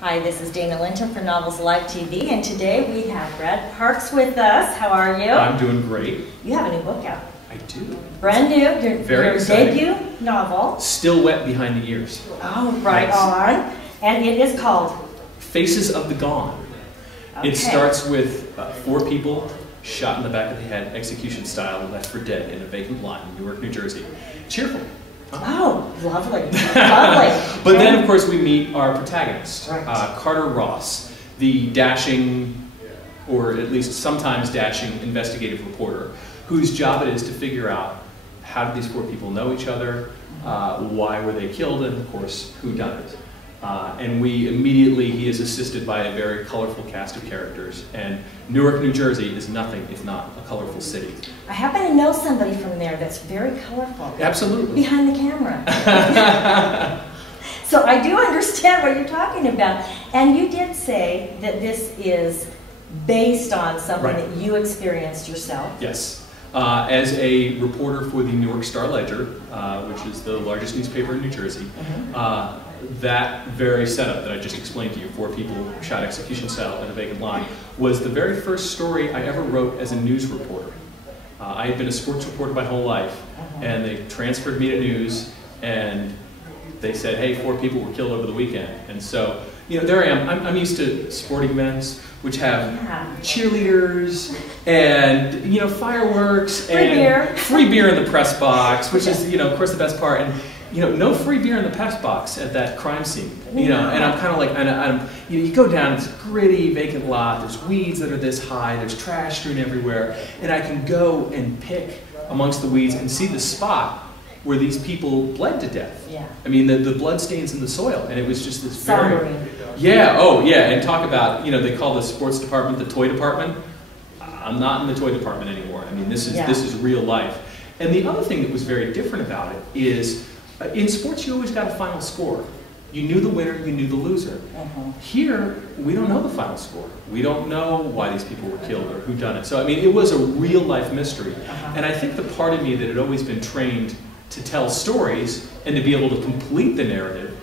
Hi, this is Dayna Linton for Novels Live TV, and today we have Brad Parks with us. How are you? I'm doing great. You have a new book out. I do. Brand new, your debut novel. Still wet behind the ears. Oh, right on. And it is called? Faces of the Gone. Okay. It starts with 4 people shot in the back of the head, execution style, left for dead in a vacant lot in Newark, New Jersey. Cheerful. Oh, lovely. Lovely. But then, of course, we meet our protagonist, right. Carter Ross, the dashing, or at least sometimes dashing, investigative reporter, whose job it is to figure out how did these 4 people know each other, why were they killed, and of course, who done it. And he is assisted by a very colorful cast of characters, and Newark, New Jersey is nothing if not a colorful city. I happen to know somebody from there that's very colorful. Absolutely. Behind the camera. So I do understand what you're talking about. And you did say that this is based on something that you experienced yourself. Yes. As a reporter for the New York Star-Ledger, which is the largest newspaper in New Jersey, that very setup that I just explained to you, 4 people shot execution style in a vacant lot, was the very first story I ever wrote as a news reporter. I had been a sports reporter my whole life, and they transferred me to news, and they said, hey, 4 people were killed over the weekend. And so, you know, there I am. I'm used to sporting events, which have cheerleaders and, you know, fireworks and free beer in the press box, which is, you know, of course, the best part. And, you know, no free beer in the press box at that crime scene. You know, and I'm kind of like, you go down, it's a gritty, vacant lot. There's weeds that are this high. There's trash strewn everywhere, and I can go and pick amongst the weeds and see the spot where these people bled to death. Yeah. I mean, the blood stains in the soil, and it was just this very... Yeah, oh yeah, and talk about, you know, they call the sports department the toy department. I'm not in the toy department anymore. I mean, this is real life. And the other thing that was very different about it is, in sports you always got a final score. You knew the winner, you knew the loser. Here, we don't know the final score. We don't know why these people were killed or who done it. So, I mean, it was a real life mystery. And I think the part of me that had always been trained to tell stories and to be able to complete the narrative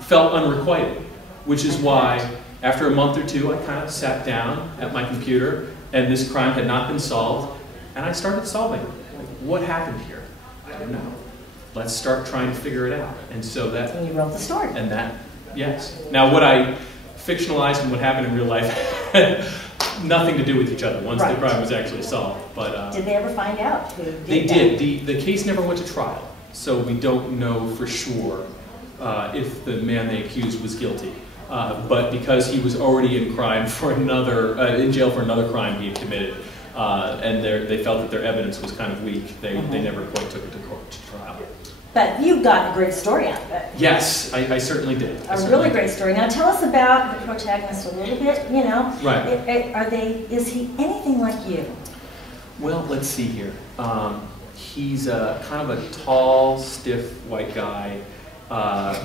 felt unrequited, which is why after a month or 2 I kind of sat down at my computer and this crime had not been solved, and I started solving it. Like, what happened here? I don't know. Let's start trying to figure it out. And so that... And you wrote the story. And that, yes. Now what I fictionalized and what happened in real life nothing to do with each other once the crime was actually solved. But did they ever find out who did that? They did. The case never went to trial, so we don't know for sure if the man they accused was guilty. But because he was already in crime for in jail for another crime he had committed, and they felt that their evidence was kind of weak, they never quite took it to court to trial. But you got a great story out of it. Yes, I certainly did. A really great story. Now tell us about the protagonist a little bit, you know. Right. Is he anything like you? Well, let's see here. He's kind of a tall, stiff white guy.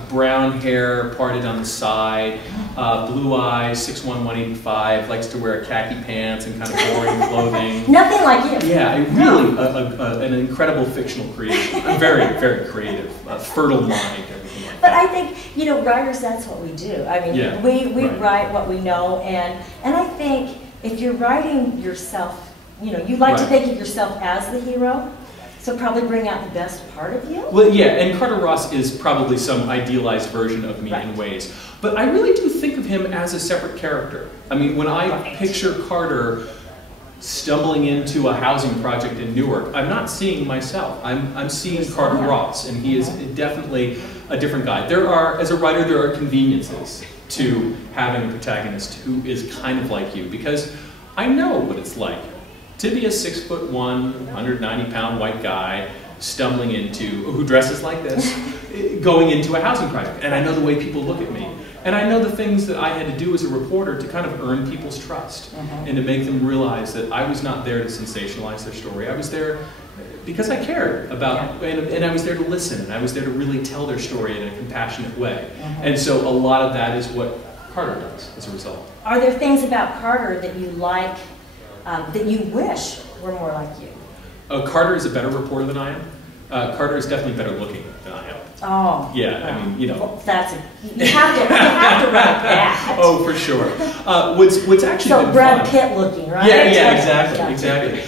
Brown hair parted on the side, blue eyes, 6'1", 185, likes to wear khaki pants and kind of boring clothing. Nothing like you. Yeah, really an incredible fictional creation. I'm very, very creative, fertile mind, everything like that. But I think, you know, writers, that's what we do. I mean, we write what we know, and I think if you're writing yourself, you know, you like to think of yourself as the hero. So probably bring out the best part of you? Well, yeah, and Carter Ross is probably some idealized version of me in ways. But I really do think of him as a separate character. I mean, when I picture Carter stumbling into a housing project in Newark, I'm not seeing myself. I'm seeing Carter Ross, and he is definitely a different guy. As a writer, there are conveniences to having a protagonist who is kind of like you, because I know what it's like to be a 6'1", 190-pound white guy who dresses like this, going into a housing project. And I know the way people look at me. And I know the things that I had to do as a reporter to kind of earn people's trust and to make them realize that I was not there to sensationalize their story. I was there because I cared about, and I was there to listen, and I was there to really tell their story in a compassionate way. And so a lot of that is what Carter does as a result. Are there things about Carter that you like, that you wish were more like you? Carter is a better reporter than I am. Carter is definitely better looking than I am. Oh. Yeah, I mean, you know. Well, you have to write that. Oh, for sure. What's actually so been Brad fun. Pitt looking, right? Yeah, exactly.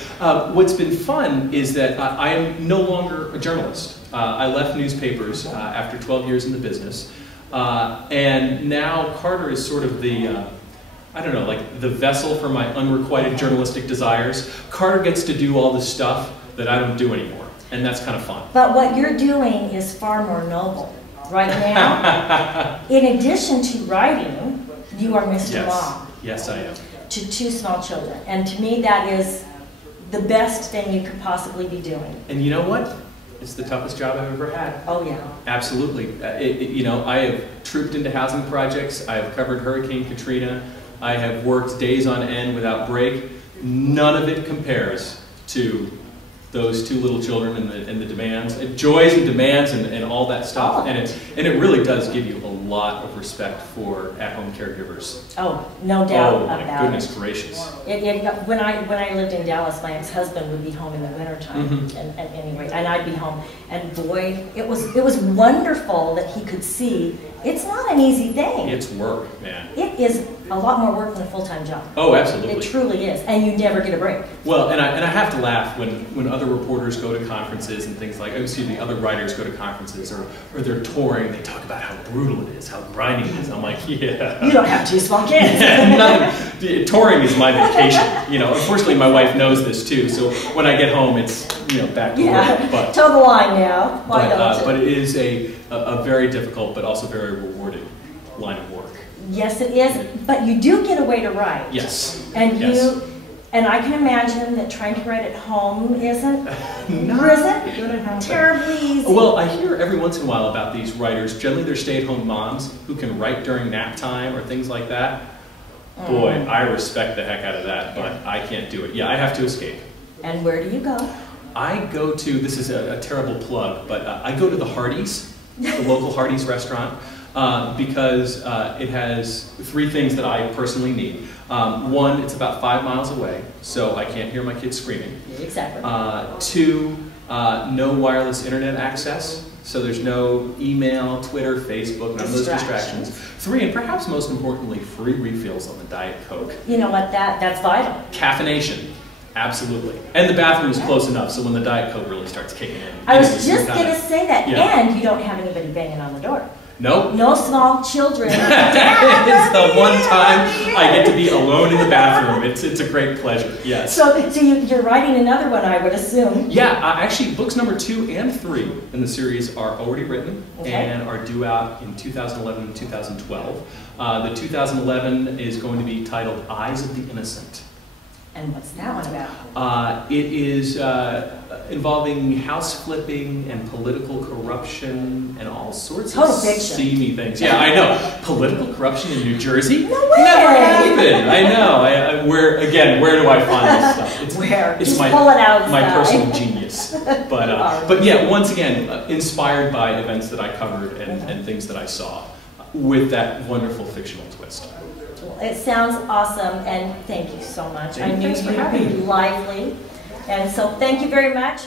What's been fun is that I am no longer a journalist. I left newspapers after 12 years in the business. And now Carter is sort of the, I don't know, like the vessel for my unrequited journalistic desires. Carter gets to do all the stuff that I don't do anymore, and that's kind of fun. But what you're doing is far more noble. Right now, in addition to writing, you are Mr. Mom. Yes, I am. To 2 small children. And to me, that is the best thing you could possibly be doing. And you know what? It's the toughest job I've ever had. Oh, yeah. Absolutely. You know, I have trooped into housing projects. I have covered Hurricane Katrina. I have worked days on end without break. None of it compares to those 2 little children and the demands, joys and demands and all that stuff. And it really does give you a lot of respect for at-home caregivers. Oh, no doubt about it. Oh my goodness gracious. When I lived in Dallas, my ex-husband would be home in the wintertime, and I'd be home. And boy, it was wonderful that he could see it's not an easy thing. It's work, man. It is a lot more work than a full-time job. Oh, absolutely. It truly is, and you never get a break. Well, and I have to laugh when other reporters go to conferences and things like, other writers go to conferences or they're touring, they talk about how brutal it is, how grinding it is. I'm like, yeah. You don't have 2 small kids. Touring is my vacation. You know, unfortunately my wife knows this too, so when I get home it's, you know, back to work. But, toe the line now. Why don't you? But it is a very difficult but also very rewarding line of work. Yes, it is, but you do get away to write. Yes. And and I can imagine that trying to write at home isn't terribly easy. Well, I hear every once in a while about these writers. Generally, they're stay-at-home moms who can write during nap time or things like that. Boy, I respect the heck out of that, but I can't do it. Yeah, I have to escape. And where do you go? I go to, this is a terrible plug, but I go to the Hardee's, the local Hardee's restaurant. Because it has 3 things that I personally need. 1, it's about 5 miles away, so I can't hear my kids screaming. Exactly. 2, no wireless internet access, so there's no email, Twitter, Facebook, none of those distractions. 3, and perhaps most importantly, free refills on the Diet Coke. You know what, that's vital. Caffeination. Absolutely. And the bathroom is close enough, so when the Diet Coke really starts kicking in. I was just going to say that, and you don't have anybody banging on the door. Nope. No small children. It's the one time I get to be alone in the bathroom. It's a great pleasure, yes. So you're writing another one, I would assume. Yeah, actually books number 2 and 3 in the series are already written and are due out in 2011 and 2012. The 2011 is going to be titled Eyes of the Innocent. And what's that one about? It is involving house flipping and political corruption and all sorts of seamy things. Yeah, I know. Political corruption in New Jersey? No way! Never happened. I know. Where do I find this stuff? It's pull it out my personal genius. But yeah, once again, inspired by events that I covered and things that I saw with that wonderful fictional twist. It sounds awesome, and thank you so much. I knew you'd be lively, and so thank you very much.